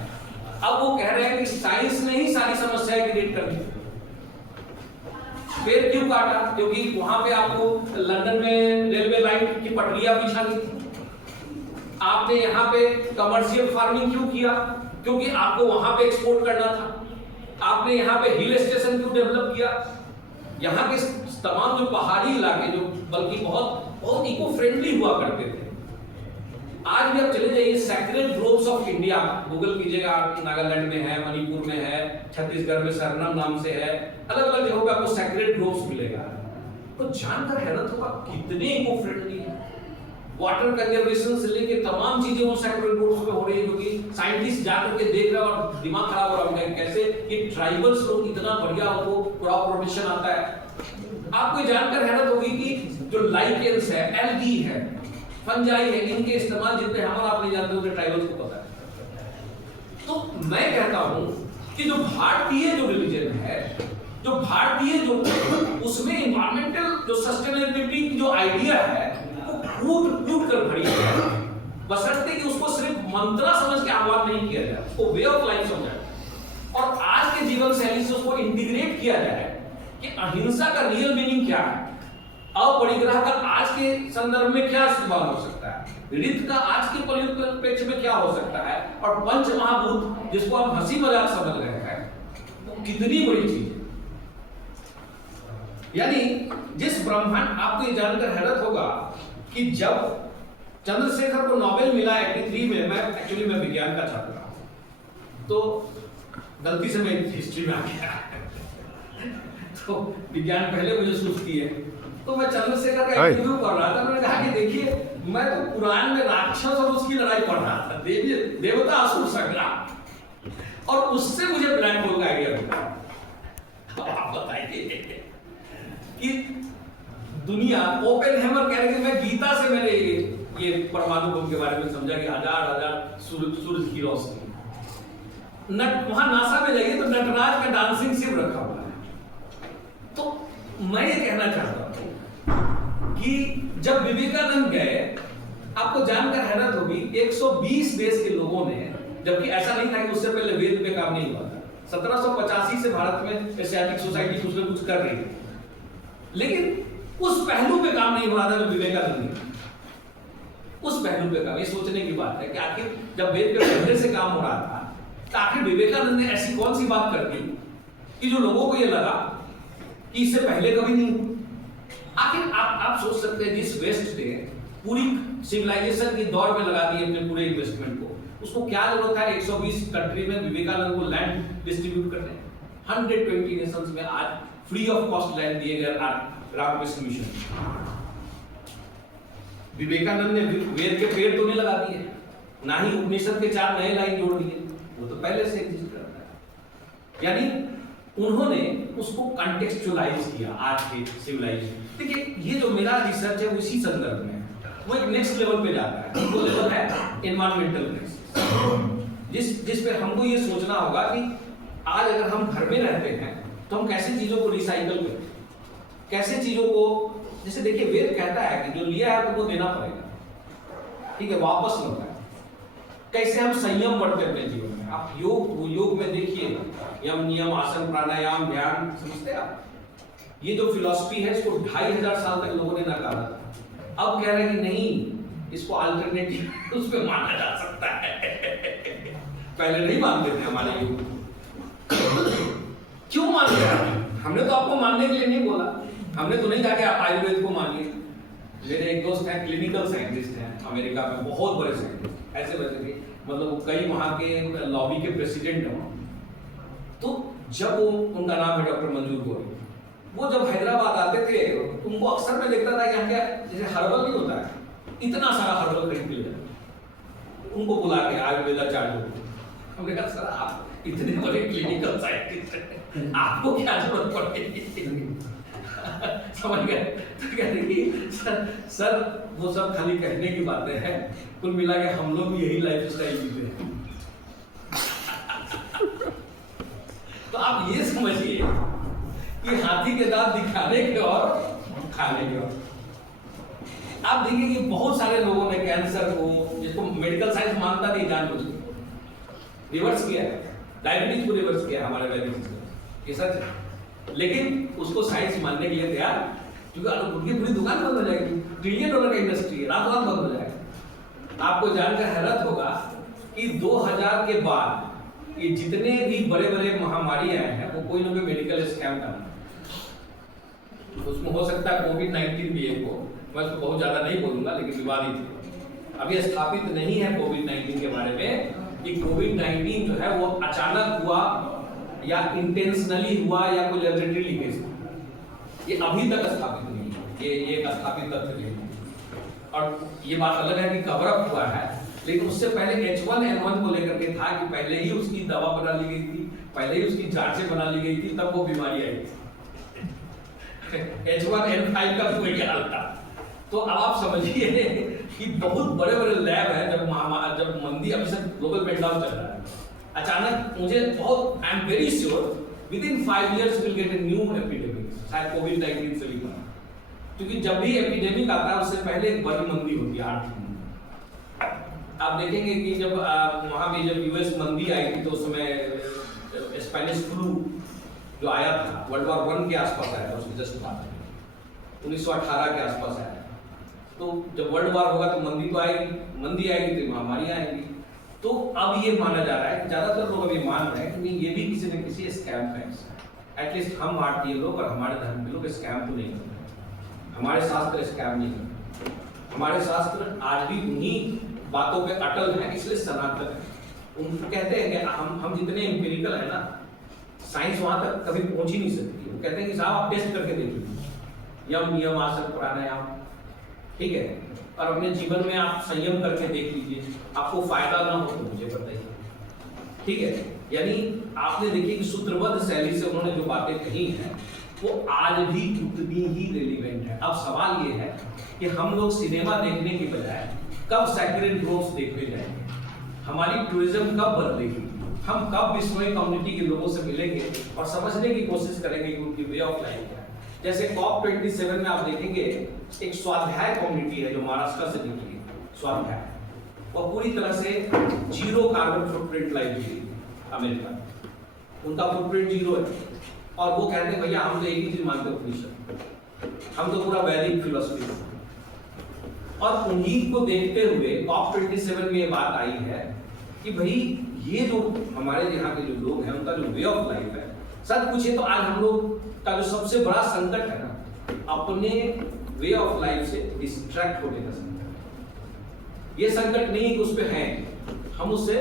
अब वो कह रहे हैं कि साइंस ने ही सारी समस्याएं क्रिएट कर दी। फिर क्यों काटा? क्योंकि वहां पे आपको लंदन में रेलवे लाइन की पटरियां बिछा दी। आपने यहाँ पे कमर्शियल फार्मिंग क्यों किया? क्योंकि आपको वहां पे एक्सपोर्ट करना था। आपने यहाँ पे हिल स्टेशन क्यों डेवलप किया? यहाँ के तमाम जो पहाड़ी इलाके, जो बल्कि बहुत इको फ्रेंडली हुआ करते थे, आज भी आप चले जाइए sacred groves of India, Google कीजिएगा, नागालैंड में है, मणिपुर में है, छत्तीसगढ़ में सरनम नाम से है, अलग अलग जगहों पे आपको सैक्रेड ग्रोव्स मिलेगा। तो जानकर हैरत होगा कितने इको फ्रेंडली है। वाटर कंजर्वेशन से लेके तमाम चीजें वो सैक्रेड ग्रोव्स पे हो रही है, क्योंकि साइंटिस्ट जाकर के देख रहे हैं और दिमाग खराब हो रहा है कैसे ये ट्राइबल्स लोग इतना बढ़िया उनको क्रॉप प्रोटेक्शन आता है। आपको जानकर हैरत होगी कि जो लाइकेंस है, एल्गी है, फंजाई है, इनके इस्तेमाल जितने हम और आप नहीं जानते उतने ट्राइबल्स को पता है। तो मैं कहता हूं कि जो भारतीय जो रिलीजन है, जो भारतीय जो उसमें एनवायरमेंटल जो सस्टेनेबिलिटी की जो आइडिया है वो टूट कर भरी है, बशर्ते कि उसको सिर्फ मंत्रा समझ के आह्वान नहीं किया जाए, उसको वे ऑफ लाइफ समझा और आज के जीवन शैली से उसको इंटीग्रेट किया जाए कि अहिंसा का रियल मीनिंग क्या है, अपरिग्रह का आज के संदर्भ में क्या इस्तेमाल हो सकता है, ऋत का आज के परिप्रेक्ष्य में क्या हो सकता है, और पंच महाभूत जिसको आप हंसी मजाक समझ रहे हैं वो कितनी बड़ी चीज है। यानी जिस ब्रह्मांड, आपको ये जानकर हैरत होगा कि जब चंद्रशेखर को नोबेल मिला 83 में, मैं विज्ञान का छात्र था, तो गलती से मैं हिस्ट्री में आ गया तो विज्ञान पहले मुझे सुस्ती है, तो मैं चंद्रशेखर का इंटरव्यू कर रहा था। मैंने कहा कि देखिए, मैं तो पुराण में राक्षस और उसकी लड़ाई पढ़ रहा था, देवता असुर संग्राम, और उससे मुझे ब्लैक होल का आइडिया मिला। आप बताइए कि दुनिया, ओपेनहाइमर कह रहे थे, मैं गीता से मैंने ये परमाणु बम के बारे में समझा कि हजार सूरज की रोशनी। वहां नासा में जाइए तो नटराज का डांसिंग शिव रखा हुआ है। तो मैं ये कहना चाहता हूं कि जब विवेकानंद गए, आपको जानकर हैरत होगी, 120 देश के लोगों ने, जबकि ऐसा नहीं था कि उससे पहले वेद पे काम नहीं हुआ था, 1785 से भारत में एशियाटिक सोसाइटी कुछ न कुछ कर रही थी, लेकिन उस पहलू पे काम नहीं हो रहा था जो विवेकानंद ने, उस पहलू पे काम। ये सोचने की बात है कि आखिर जब वेद पे पहले से काम हो रहा था, तो आखिर विवेकानंद ने ऐसी कौन सी बात कर दी कि जो लोगों को ये लगा कि इससे पहले कभी नहीं हुआ। आखिर आप सोच सकते हैं, जिस वेस्ट ने पूरी सिविलाइजेशन की दौड़ में लगा दी अपने पूरे इन्वेस्टमेंट को, उसको क्या जरूरत है 120 कंट्री में विवेकानंद को लैंड डिस्ट्रीब्यूट करने। 120 नेशंस में आज फ्री ऑफ कॉस्ट लैंड दिए गए रामकृष्ण मिशन। विवेकानंद ने वेद के पेड़ तो नहीं लगा दिए, ना ही उपनिषद के 4 नए लाइन जोड़ दिए, वो तो पहले से एग्जिस्ट करता है। यानी उन्होंने उसको कॉन्टेक्सचुअलाइज किया आज के सिविलाइजेशन। देखिए, ये जो मेरा रिसर्च है वो इसी संदर्भ में है, वो एक नेक्स्ट लेवल पे जाता है। वो लेवल है एनवायरमेंटल क्राइसिस, जिस पे हमको ये सोचना होगा कि आज अगर हम घर में रहते हैं तो हम कैसे चीजों को रिसाइकल करें, कैसे चीजों को, जैसे देखिए वेद कहता है कि जो लिया है तुमको देना पड़ेगा, ठीक है, वापस लौटा। कैसे हम संयम बढ़ते अपने जीवन में। आप योग में देखिए, यम नियम आसन प्राणायाम ध्यान, समझते हैं आप? ये जो फिलॉसफी है इसको 2500 साल तक लोगों ने नकारा था। अब कह रहे हैं कि नहीं, इसको अल्टरनेटिव उस पे माना जा सकता है। पहले नहीं मानते थे हमारे योग। क्यों मानते हैं? हमने तो आपको मानने के लिए नहीं बोला, हमने तो नहीं कहा कि आप आयुर्वेद को मानिए। मेरे एक दोस्त हैं, क्लिनिकल साइंटिस्ट हैं अमेरिका में, बहुत बड़े साइंटिस्ट, ऐसे वैसे के, मतलब कई वहाँ के लॉबी के प्रेसिडेंट हैं। तो जब वो, उनका नाम है डॉक्टर मंजूर गोरी, वो जब हैदराबाद आते थे उनको अक्सर मैं देखता था यहाँ क्या, जैसे हर्बल नहीं होता है, इतना सारा हर्बल खरीद लिया, उनको बुला के आयुर्वेदाचार्य। हमने कहा सर आप इतने बड़े क्लिनिकल साइंटिस्ट हैं, आपको क्या जरूरत पड़ेगी? समझ गए? तो कह रहे कि सर वो सब खाली कहने की बातें हैं, कुल मिला के हम लोग भी यही लाइफ स्टाइल जीते हैं। तो आप ये समझिए कि हाथी के दांत दिखाने के और खाने के और। आप देखिए कि बहुत सारे लोगों ने कैंसर को, जिसको मेडिकल साइंस मानता नहीं, जानबूझ के रिवर्स किया है, डायबिटीज को रिवर्स किया हमारे वैदिक सिस्टम, ये सच है। लेकिन उसको साइंस मानने के लिए तैयार, क्योंकि उनकी पूरी दुकान बंद हो जाएगी, $1 ट्रिलियन का इंडस्ट्री है, रातों रात बंद हो जाएगा। आपको जानकर हैरत होगा कि 2000 के बाद ये जितने भी बड़े बड़े महामारी आए हैं वो कोई ना कोई मेडिकल स्कैम का, उसमें हो सकता है कोविड-19 भी एक हो, मैं उसको बहुत ज्यादा नहीं बोलूंगा, लेकिन विवादित है। अभी स्थापित नहीं है कोविड-19 के बारे में कि कोविड-19 जो है वो अचानक हुआ या इंटेंशनली हुआ या कोई लेबोरेटरी लीकेज, ये अभी तक स्थापित नहीं है, ये एक स्थापित तथ्य नहीं है। और ये बात अलग है कि कवर अप हुआ है, लेकिन उससे पहले H1N1 को लेकर के था कि पहले ही उसकी दवा बना ली गई थी, पहले ही उसकी जांचें बना ली गई थी, तब वो बीमारी आई थी। H1N5 का कोई ख्याल था। तो अब आप समझिए कि बहुत बड़े बड़े लैब है, जब मंदी, अभी सब ग्लोबल पेंडेमिक चल रहा है, अचानक मुझे बहुत, I am very sure within 5 years will get a new epidemic, शायद कोविड-19 से भी बना, क्योंकि जब भी एपिडेमिक आता है उससे पहले एक बड़ी मंदी होती है, आर्थिक मंदी। आप देखेंगे कि जब वहां भी जब यूएस मंदी आई थी तो उस समय स्पेनिश फ्लू जो आया था, वर्ल्ड वॉर 1 के आसपास आया था, उसकी जस्ट बात है 1918 के आसपास आया था। तो जब वर्ल्ड वॉर होगा तो मंदी तो आएगी, मंदी आएगी तो महामारियां आएंगी। तो अब ये माना जा रहा है, ज्यादातर लोग अभी मान रहे हैं कि नहीं, ये भी किसी न किसी स्कैम का हिस्सा है। एटलीस्ट हम भारतीय लोग और हमारे धर्म के लोग स्कैम तो नहीं करते। हमारे शास्त्र स्कैम नहीं करते। हमारे शास्त्र आज भी उन्हीं बातों पे अटल हैं, इसलिए सनातन है। उन कहते हैं कि हम जितने एम्पिरिकल है ना, साइंस वहां तक कभी पहुंच ही नहीं सकती। वो कहते हैं कि साहब आप टेस्ट करके देखिए, यम नियम आसन प्राणायाम, ठीक है, और अपने जीवन में आप संयम करके देख लीजिए, आपको फायदा ना हो तो मुझे बताइए, ठीक है। यानी आपने देखिए कि सूत्रबद्ध शैली से उन्होंने जो बातें कही हैं वो आज भी उतनी ही रिलेवेंट है। अब सवाल ये है कि हम लोग सिनेमा देखने की बजाय कब सैक्रेड ग्रोव्स देखने जाएंगे, हमारी टूरिज्म कब बदलेगी, हम कब बिश्नोई कम्युनिटी के लोगों से मिलेंगे और समझने की कोशिश करेंगे कि उनकी वे ऑफ लाइफ है। जैसे COP27 में आप देखेंगे एक स्वाध्याय कम्युनिटी है जो महाराष्ट्र से निकली है, स्वाध्याय, और पूरी तरह से जीरो कार्बन फुटप्रिंट लाइफ जी अमेरिका, उनका फुटप्रिंट जीरो है। और वो कहते हैं भैया हम तो एक ही चीज मानते हैं उपनिषद, हम तो पूरा वैदिक फिलोसफी। और उन्हीं को देखते हुए COP27 में ये बात आई है कि भाई ये जो हमारे यहाँ के जो लोग हैं उनका जो वे ऑफ लाइफ है, सच पूछे तो आज हम लोग का जो सबसे बड़ा संकट है ना, अपने वे ऑफ लाइफ से डिस्ट्रैक्ट होने का संकट। ये संकट नहीं कि उस पे हैं, हम उससे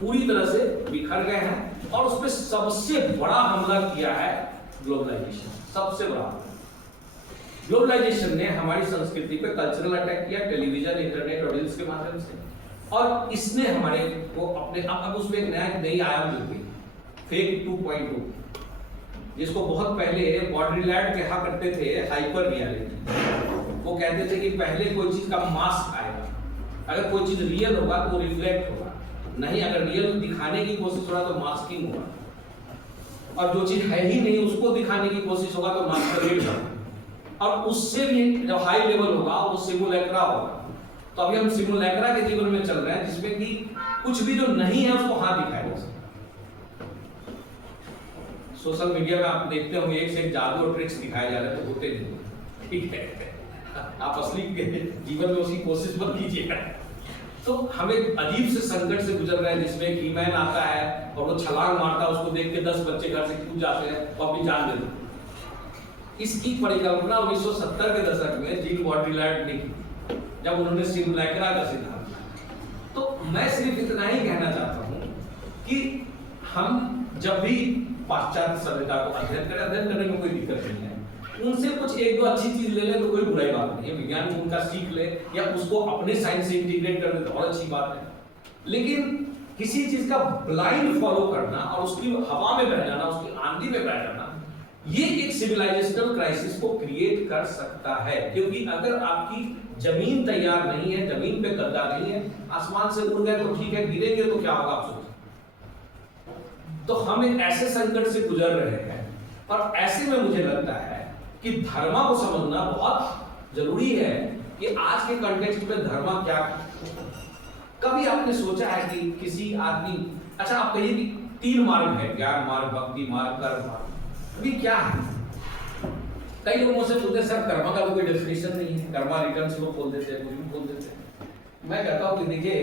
पूरी तरह से बिखर गए हैं। और उस पे सबसे बड़ा हमला किया है ग्लोबलाइजेशन, सबसे बड़ा। ग्लोबलाइजेशन ने हमारी संस्कृति पे कल्चरल अटैक किया, टेलीविजन, इंटरनेट और रील्स के माध्यम से, और इसने हमारे को अपने अब उसमें एक नई आयाम जुड़ गई, फेक 2.2, जिसको बहुत पहले बॉडरीलैंड कहा करते थे हाइपर रियलिटी। वो कहते थे कि पहले कोई चीज का मास्क आएगा, अगर कोई चीज रियल होगा तो वो रिफ्लेक्ट होगा, नहीं अगर रियल दिखाने की कोशिश हो रहा तो मास्किंग होगा, और जो चीज है ही नहीं उसको दिखाने की कोशिश होगा तो मास्करेड होगा, और उससे भी जो हाई लेवल होगा वो सिमुलेक्रा होगा। तो अभी हम सिमुलेक्रा के जीवन में चल रहे हैं, जिसमें कि कुछ भी जो नहीं है उसको हाँ दिखाया जा सकता। सोशल मीडिया में आप देखते होंगे एक से एक जादू और ट्रिक्स दिखाए जा रहे हैं, तो होते नहीं, ठीक है। आप असली जीवन में उसकी कोशिश मत कीजिएगा। तो हम एक अजीब से संकट से गुजर रहे हैं जिसमें कीमैन आता है और वो छलांग मारता है, उसको देख के 10 बच्चे घर से कूद जाते हैं और अपनी जान दे देते हैं। इसकी परिकल्पना 1970 के दशक में जीन बॉडरीलैंड ने की, जब उन्होंने सिमुलेक्रा का सिद्धांत दिया। तो मैं सिर्फ इतना ही कहना चाहता हूँ कि हम जब भी पाश्चात्य सभ्यता को अध्ययन करने में कोई दिक्कत नहीं है, उनसे कुछ एक दो अच्छी चीज ले ले तो कोई बुराई बात नहीं है, विज्ञान को उनका सीख ले या उसको अपने साइंस से इंटीग्रेट कर दे तो और अच्छी बात है। लेकिन किसी चीज का ब्लाइंड फॉलो करना और उसकी हवा में बह जाना, उसकी आंधी में बह जाना, ये एक सिविलाइजेशनल क्राइसिस को क्रिएट कर सकता है। क्योंकि अगर आपकी जमीन तैयार नहीं है, जमीन पे कब्जा नहीं है, आसमान से उड़ गए तो ठीक है, गिरेंगे तो क्या होगा आप सोचें। तो हम एक ऐसे संकट से गुजर रहे हैं, और ऐसे में मुझे लगता है कि धर्म को समझना बहुत जरूरी है कि आज के कॉन्टेक्स्ट में धर्म क्या है। कभी आपने सोचा है कि किसी आदमी, अच्छा आप कहिए कि 3 मार्ग है, ज्ञान मार्ग, भक्ति मार्ग, कर्म मार्ग, अभी क्या है? कई लोगों से पूछते सर कर्म का तो कोई डेफिनेशन नहीं है, कर्मा रिटर्न्स लोग बोल देते हैं, कुछ भी बोल देते हैं। मैं कहता हूँ कि देखिए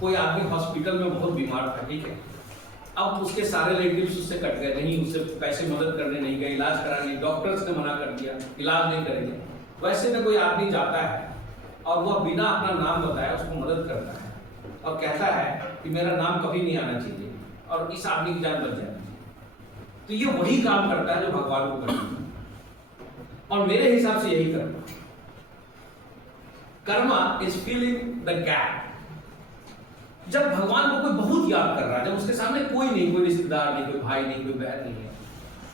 कोई आदमी हॉस्पिटल में बहुत बीमार था, ठीक है, अब उसके सारे रिलेटिव्स उससे कट गए, नहीं उससे पैसे मदद करने नहीं गए, इलाज कराने, डॉक्टर्स ने मना कर दिया, इलाज नहीं करेंगे। वैसे में कोई आदमी जाता है और वह बिना अपना नाम बताया उसको मदद करता है और कहता है कि मेरा नाम कभी नहीं आना चाहिए और इस आदमी की जान बच जानी चाहिए। तो ये वही काम करता है जो भगवान को करना है, और मेरे हिसाब से यही करना। Karma is filling the gap. जब भगवान को कोई बहुत याद कर रहा है, जब उसके सामने कोई नहीं, कोई रिश्तेदार नहीं, कोई भाई नहीं, कोई बहन नहीं है,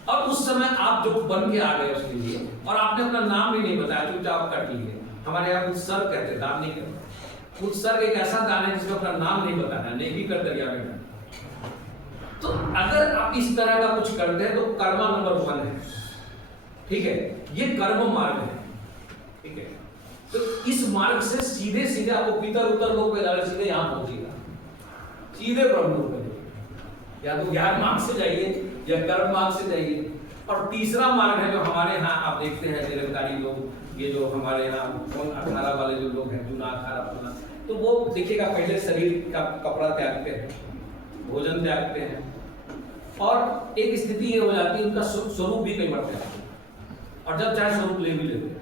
और उस समय आप जो बन के आ गए उसके लिए और आपने अपना नाम भी नहीं बताया, चुपचाप कट लिए। हमारे यहाँ उत्सर्ग कहते हैं, दान नहीं कहते। उत्सर्ग एक ऐसा दान है जिसमें अपना नाम नहीं बताना, नेकी कर दरिया में। तो अगर आप इस तरह का कुछ करते हैं तो कर्मा नंबर 1 है, ठीक है, ये कर्म मार्ग है, ठीक है। तो इस मार्ग से सीधे सीधे आपको पितर उत्तर लोग पे जाकर सीधे यहाँ पहुंचेगा, सीधे ब्रह्म लोक में। या तो ज्ञान मार्ग से जाइए या कर्म मार्ग से जाइए। और तीसरा मार्ग है जो हमारे यहाँ आप देखते हैं निरंकारी लोग, ये जो हमारे यहाँ 18 वाले जो लोग हैं, जूना 18, तो वो देखिएगा पहले शरीर का कपड़ा त्यागते हैं, भोजन त्यागते हैं, और एक स्थिति ये हो जाती है उनका स्वरूप भी कई बढ़ते हैं, और जब चाहे स्वरूप ले भी लेते हैं।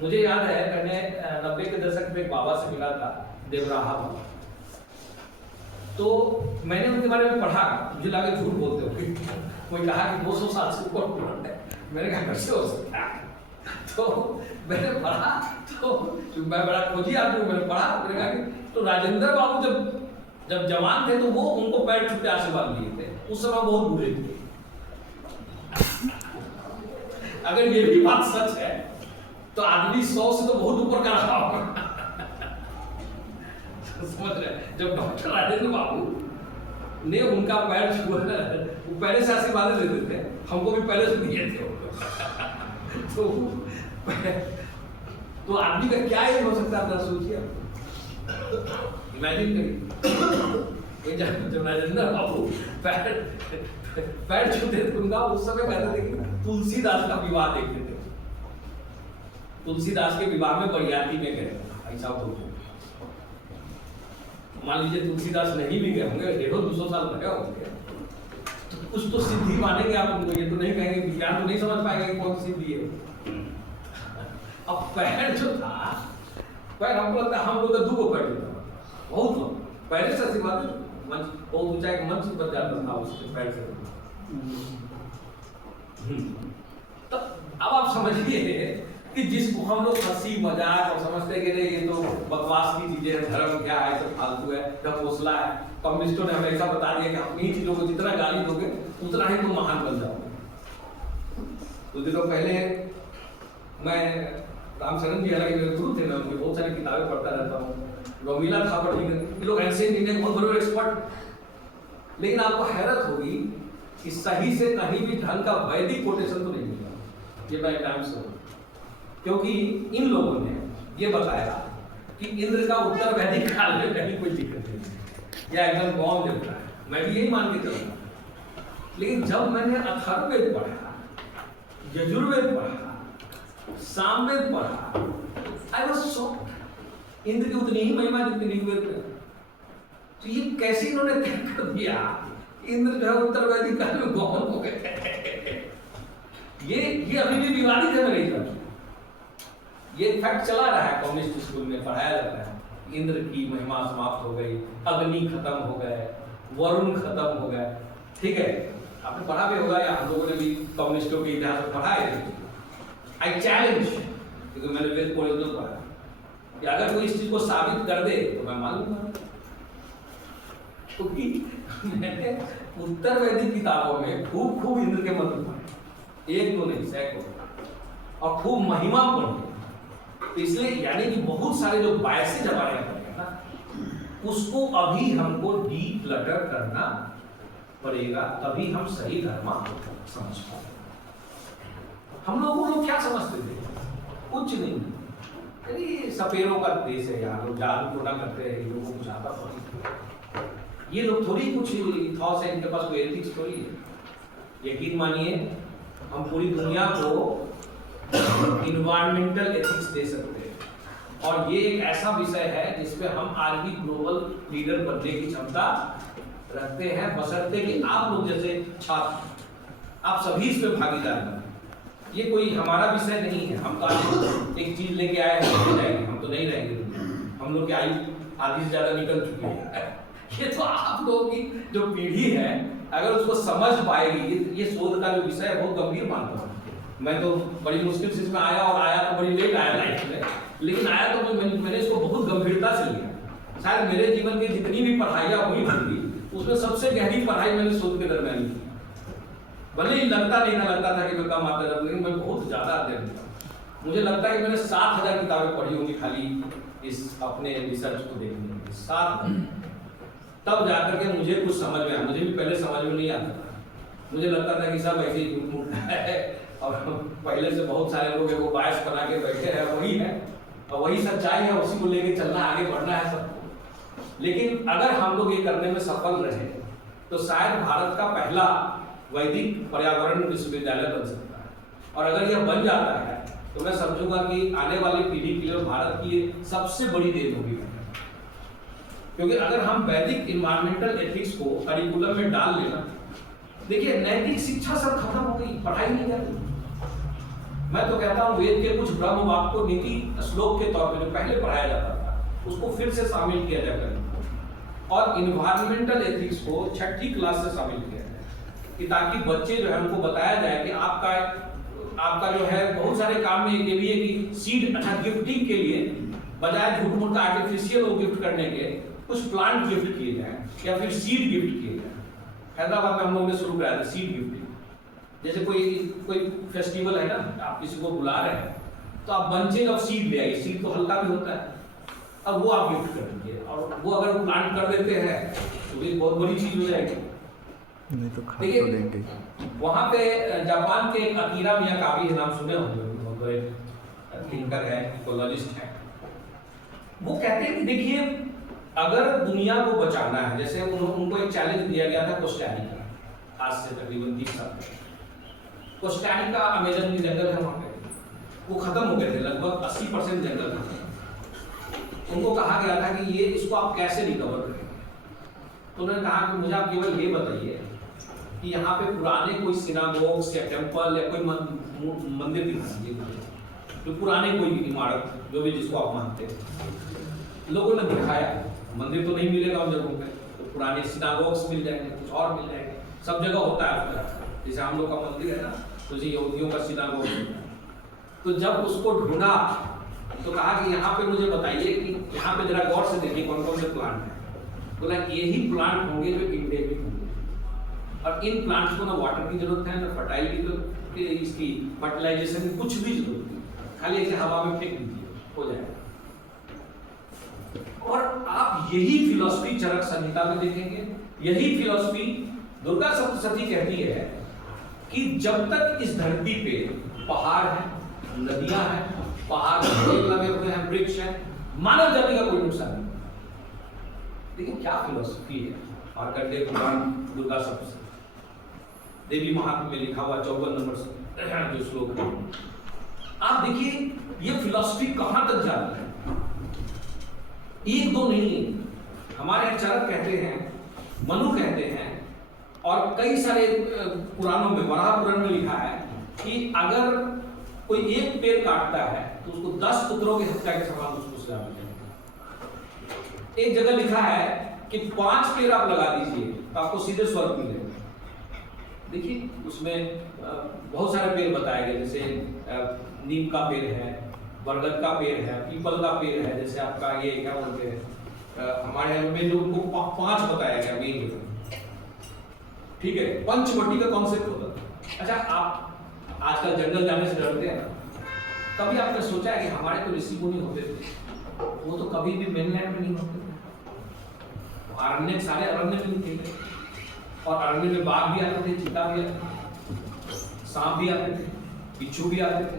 मुझे याद है मैंने 90 के दशक में एक बाबा से मिला था, देवराहा बाबा। तो मैंने उनके बारे में पढ़ा, मुझे लगा झूठ बोलते हो, कोई कहा कि 200 साल से ऊपर पुराना है। मैंने कहा कैसे हो सकता है? तो मैंने पढ़ा, तो मैं बड़ा खोजी आदमी, मैंने पढ़ा, मैंने कहा कि तो राजेंद्र बाबू जब जवान थे तो वो उनको पैर छू के आशीर्वाद दिए थे, उस समय बहुत बुरे थे। अगर ये भी बात सच है तो आदमी 100 से तो बहुत ऊपर का रहा होगा। समझ रहे? जब डॉक्टर राजेंद्र बाबू ने उनका पैर छुआ, वो पहले से आशीर्वाद देते थे, हमको भी पहले से दिए थे। तो आदमी का क्या ये हो सकता है, सोचिए, इमेजिन करिए। जब राजेंद्र बाबू पैर छूते थे उनका, उस समय कहते थे कि तुलसीदास का विवाह देखते थे, तुलसीदास के विवाह में बरियाती में गए, ऐसा तो मान लीजिए तुलसीदास नहीं भी गए होंगे, 150-200 साल लगे होंगे, तो कुछ तो सिद्धि मानेंगे आप उनको, ये तो नहीं कहेंगे, विज्ञान तो नहीं समझ पाएगा कि कौन सिद्धि है। अब पैर जो था, पैर हमको लगता है हम लोग का 2 पैर था, बहुत लोग पहले से आशीर्वाद मंच बहुत ऊंचाई मंच पर जाता था उसके पैर से। तो अब आप समझिए कि जिसको हम लोग हंसी मजाक और समझते कि ये तो बकवास की चीजें हैं, धर्म क्या है, सब फालतू है, सब हौसला है। कम्युनिस्टों ने हमेशा बता दिया कि अपनी चीजों को जितना गाली दोगे उतना ही तुम महान बन जाओगे। कुछ दिनों पहले मैं रामचरण जी, हालांकि मेरे गुरु थे, मैं उनकी बहुत सारी किताबें पढ़ता रहता हूँ, रोमिला थापर जी, ये लोग एंशिएंट इंडिया के बहुत बड़े एक्सपर्ट। लेकिन आपको हैरत होगी कि सही से कहीं भी ढंग का वैदिक कोटेशन तो नहीं मिला, ये मैं टाइम से, क्योंकि इन लोगों ने ये बताया कि इंद्र का उत्तर वैदिक काल में कहीं कोई दिक्कत नहीं, या एकदम बॉम्ब देता है, मैं भी यही मान के चलूंगा। लेकिन जब मैंने अथर्ववेद पढ़ा, यजुर्वेद पढ़ा, सामवेद पढ़ा, आई वाज शॉक्ड। इंद्र की उतनी ही महिमा जितनी ऋग्वेद में, तो ये कैसे इन्होंने तय कर दिया इंद्र जो है उत्तर वैदिक काल में गौन हो गए। ये अभी भी विवादित है मेरे हिसाब से। ये फैक्ट चला रहा है, कम्युनिस्ट स्कूल में पढ़ाया जाता है, इंद्र की महिमा समाप्त हो गई, अग्नि खत्म हो गए, वरुण खत्म हो गए। ठीक है, आपने पढ़ा भी होगा, या हम लोगों ने भी कम्युनिस्टों के इतिहास में पढ़ा है। आई चैलेंज, क्योंकि मैंने वेद कॉलेज में पढ़ा कि अगर कोई इस चीज को साबित कर दे तो मैं मान लूंगा, क्योंकि मैंने उत्तर वैदिक किताबों में खूब इंद्र के मंत्र पढ़े, एक तो नहीं सैकड़ों, और खूब महिमा पढ़े। इसलिए यानी कि बहुत सारे जो बायसे जमाने हैं ना, उसको अभी हमको डीक्लटर करना पड़ेगा, तभी हम सही धर्म समझ पाएंगे। हम लोग क्या समझते थे? कुछ नहीं, अरे सपेरों का देश है, यहाँ लोग जादू टोना करते हैं, लोगों को ज्यादा पड़ी, ये लोग थोड़ी कुछ थॉट्स है, इनके पास कोई एथिक्स थोड़ी है। यकीन मानिए, हम पूरी दुनिया को इन्वायरमेंटल एथिक्स दे सकते हैं, और ये एक ऐसा विषय है जिसपे हम आज भी ग्लोबल लीडर बनने की क्षमता रखते हैं, बशर्ते कि आप लोग जैसे छात्र, आप सभी इस पे भागीदार बने। ये कोई हमारा विषय नहीं है, हम तो आज एक चीज लेके आए हैं, हम तो नहीं रहेंगे, हम लोग की आयु आधी से ज्यादा निकल चुकी है। ये तो आप लोगों की जो पीढ़ी है, अगर उसको समझ पाएगी, ये शोध का जो विषय है बहुत गंभीर मानता हूँ मैं, तो बड़ी मुश्किल से इसमें आया, और आया तो बड़ी लेट आया लाइफ में, लेकिन आया तो मैंने इसको बहुत गंभीरता से लिया। शायद मेरे जीवन की जितनी भी पढ़ाइयाँ हुई थी, उसमें सबसे गहरी पढ़ाई मैंने शोध के दरमियान की। भले ही लगता था कि मैं कम आता था, लेकिन मैं बहुत ज्यादा अध्ययन था। मुझे लगता है कि मैंने 7000 किताबें पढ़ी होंगी खाली इस अपने रिसर्च को देखने के लिए, 7। तब जाकर के मुझे कुछ समझ में आया। मुझे भी पहले समझ में नहीं आता था, मुझे लगता था कि सब ऐसे ही झूठ मूठ है, और पहले से बहुत सारे लोग वो बायस बना के बैठे हैं, वही है और वही सच्चाई है, उसी को लेके चलना, आगे बढ़ना है सबको। लेकिन अगर हम लोग ये करने में सफल रहे तो शायद भारत का पहला वैदिक पर्यावरण विश्वविद्यालय बन सकता है, और अगर यह बन जाता है तो मैं समझूंगा कि आने वाली पीढ़ी के लिए भारत की सबसे बड़ी देन होगी। क्योंकि अगर हम वैदिक इन्वायरमेंटल एथिक्स को करिकुलम में डाल लेना देखिए नैतिक शिक्षा सब खत्म हो गई, पढ़ाई नहीं करती। मैं तो कहता हूँ वेद के कुछ ब्रह्म वाक्य को नीति श्लोक के तौर पे जो पहले पढ़ाया जाता था उसको फिर से शामिल किया जाए, और इन्वायरमेंटल एथिक्स को 6ठी क्लास से शामिल किया जाए, कि ताकि बच्चे जो है उनको बताया जाए कि आपका जो है बहुत सारे काम में के लिए कि सीड, अच्छा गिफ्टिंग के लिए बजाय झूठ मूठ आर्टिफिशियल वो गिफ्ट करने के कुछ प्लांट गिफ्ट किए जाए या फिर सीड गिफ्ट किए जाए। हैदराबाद में हम लोगों ने शुरू कराया था सीड गिफ्टिंग। जैसे कोई फेस्टिवल है ना, आप किसी को बुला रहे हैं तो आप बंचेज ऑफ सीड ले आइए, सीड तो हल्का भी होता है, अब वो आप गिफ्ट कर दीजिए, और वो अगर प्लांट कर देते हैं तो ये बहुत बड़ी चीज हो जाएगी। नहीं तो खाद तो देंगे। वहाँ पे जापान के अकीरा मियाकामी नाम सुने होंगे, बहुत बड़े थिंकर है, इकोलॉजिस्ट है। वो कहते हैं कि देखिए अगर दुनिया को बचाना है, जैसे उनको एक चैलेंज दिया गया था कोस्टारिका, आज से तकरीबन 30 साल पहले। कोस्टारिका अमेजन के जंगल है वहाँ पे, वो खत्म हो गए थे, लगभग 80% जंगल था। उनको कहा गया था कि ये इसको आप कैसे रिकवर करें, तो उन्होंने कहा कि मुझे आप केवल ये बताइए कि यहाँ पे पुराने कोई सिनागोग्स या टेम्पल या कोई मंदिर दिखा दीजिए, तो पुराने कोई इमारत जो भी जिसको आप मानते हैं। लोगों ने दिखाया, मंदिर तो नहीं मिलेगा उन जगहों पे, तो पुराने सिनागोग्स मिल जाएंगे, कुछ और मिल जाएंगे, सब जगह होता है। जैसे हम लोग का मंदिर है ना, तो जी यहूदियों का सिनागोग है। तो जब उसको ढूंढा तो कहा कि यहाँ पे मुझे बताइए कि यहाँ पे जरा गौर से देखिए कौन कौन से प्लांट हैं। बोला यही प्लांट होंगे जो इंडेमिक होंगे, और इन प्लांट्स को ना वाटर की जरूरत है, ना फर्टाइलिटी की, इसकी फर्टिलाइजेशन की कुछ भी जरूरत नहीं, खाली ऐसे हवा में फेंक दीजिए हो जाएगा। और आप यही फिलॉसफी चरक संहिता में देखेंगे, यही फिलॉसफी दुर्गा सप्तशती कहती है कि जब तक इस धरती पे पहाड़ है, नदियां हैं, पहाड़ लगे हुए हैं, वृक्ष हैं, मानव जाति का कोई नुकसान नहीं। लेकिन क्या फिलॉसफी है मार्कंडेय पुराण दुर्गा सप्तशती, देवी महात्म्य में लिखा हुआ 54 नंबर जो श्लोक है, आप देखिए ये फिलॉसफी कहां तक जाती है। एक दो नहीं, हमारे चरक कहते हैं, मनु कहते हैं, और कई सारे पुराणों में, वराह पुराण में लिखा है कि अगर कोई एक पेड़ काटता है तो उसको 10 पुत्रों की हत्या के समान उसको सजा मिलेगी। एक जगह लिखा है कि 5 पेड़ आप लगा दीजिए तो आपको सीधे स्वर्ग मिलेगा। देखिए उसमें बहुत सारे पेड़ बताए गए, जैसे नीम का पेड़ है, बरगद का पेड़ है, पीपल का पेड़ है, जैसे आपका ये क्या बोलते हैं हमारे यहाँ में लोगों को 5 बताया गया मेन, ठीक है। पंचवटी का कॉन्सेप्ट होता था। अच्छा, आप आजकल जंगल जाने से डरते हैं ना, कभी आपने सोचा है कि हमारे तो ऋषि मुनि होते थे, वो तो कभी भी मेनलैंड में नहीं होते थे, अरण्य सारे अरण्य में नहीं थे, और अरण्य में बाघ भी आते थे, चीता भी आते थे, सांप भी आते थे, बिच्छू भी आते थे,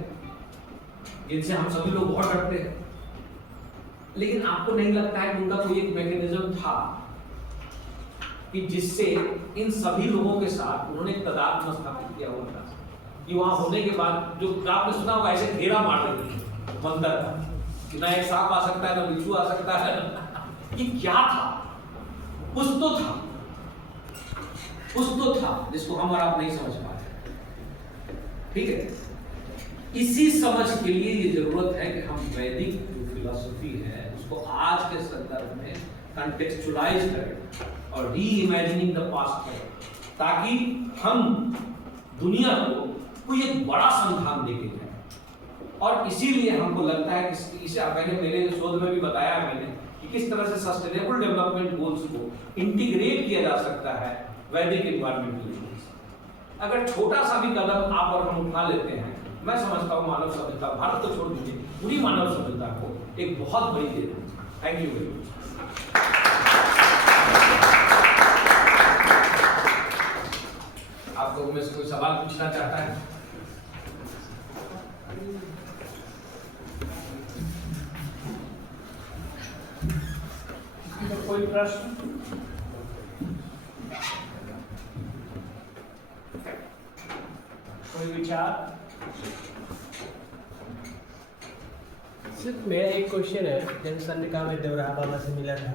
जिनसे हम सभी लोग बहुत डरते हैं। लेकिन आपको नहीं लगता है कि उनका कोई एक मैकेनिज्म था कि जिससे इन सभी लोगों के साथ उन्होंने तदात्म स्थापित किया हुआ था, कि वहां होने के बाद जो आपने सुना होगा ऐसे घेरा मार देते थे मंदिर का, कि ना एक सांप आ सकता है, ना बिच्छू आ सकता है, ये क्या था? कुछ तो था जिसको हम और आप नहीं समझ पाते, ठीक है। इसी समझ के लिए ये जरूरत है कि हम वैदिक जो फिलॉसफी है उसको आज के संदर्भ में कंटेक्चुअलाइज करें और री-इमेजिनिंग द पास्ट करें, ताकि हम दुनिया को कोई एक बड़ा संधान देके जाए। और इसीलिए हमको लगता है कि इसे मैंने मेरे शोध में भी बताया मैंने कि किस तरह से सस्टेनेबल डेवलपमेंट गोल्स को इंटीग्रेट किया जा सकता है वैदिक एनवायरमेंटल गोल्स। अगर छोटा सा भी कदम आप और हम उठा लेते हैं, मैं समझता हूँ मानव सभ्यता, भारत को छोड़ दीजिए, पूरी मानव सभ्यता को एक बहुत बड़ी देन है। Thank you very much. आप लोगों में से कोई सवाल पूछना चाहता है? कोई प्रश्न? कोई विचार? सिर्फ मेरा एक क्वेश्चन है, जैसे सर ने कहा मैं देवराहा बाबा से मिला था,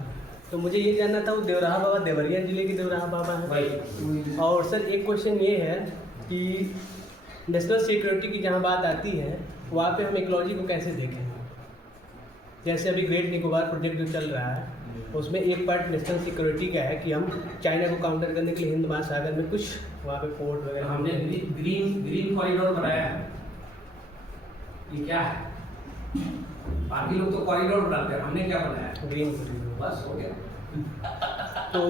तो मुझे ये जानना था, वो देवराहा बाबा देवरिया जिले के देवराहा बाबा हैं। भाई और सर एक क्वेश्चन ये है कि नेशनल सिक्योरिटी की जहाँ बात आती है, वहाँ पे हम इकोलॉजी को कैसे देखें? जैसे अभी ग्रेट निकोबार प्रोजेक्ट जो चल रहा है, उसमें एक पार्ट नेशनल सिक्योरिटी का है कि हम चाइना को काउंटर करने के लिए हिंद महासागर में कुछ वहाँ पे पोर्ट वगैरह हमने ग्रीन कॉरिडोर बनाया है। ये क्या है? बाकी लोग तो कॉरिडोर बनाते हैं, हमने क्या बनाया है? Green corridor. बस हो गया। तो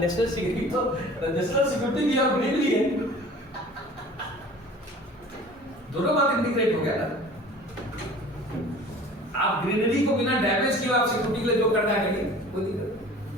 नेशनल सिक्योरिटी तो नेशनल सिक्योरिटी भी और ग्रीन भी है, दोनों बात इंटीग्रेट हो गया ना। आप ग्रीनरी को बिना डैमेज किए आप सिक्योरिटी के लिए जो करना है करिए।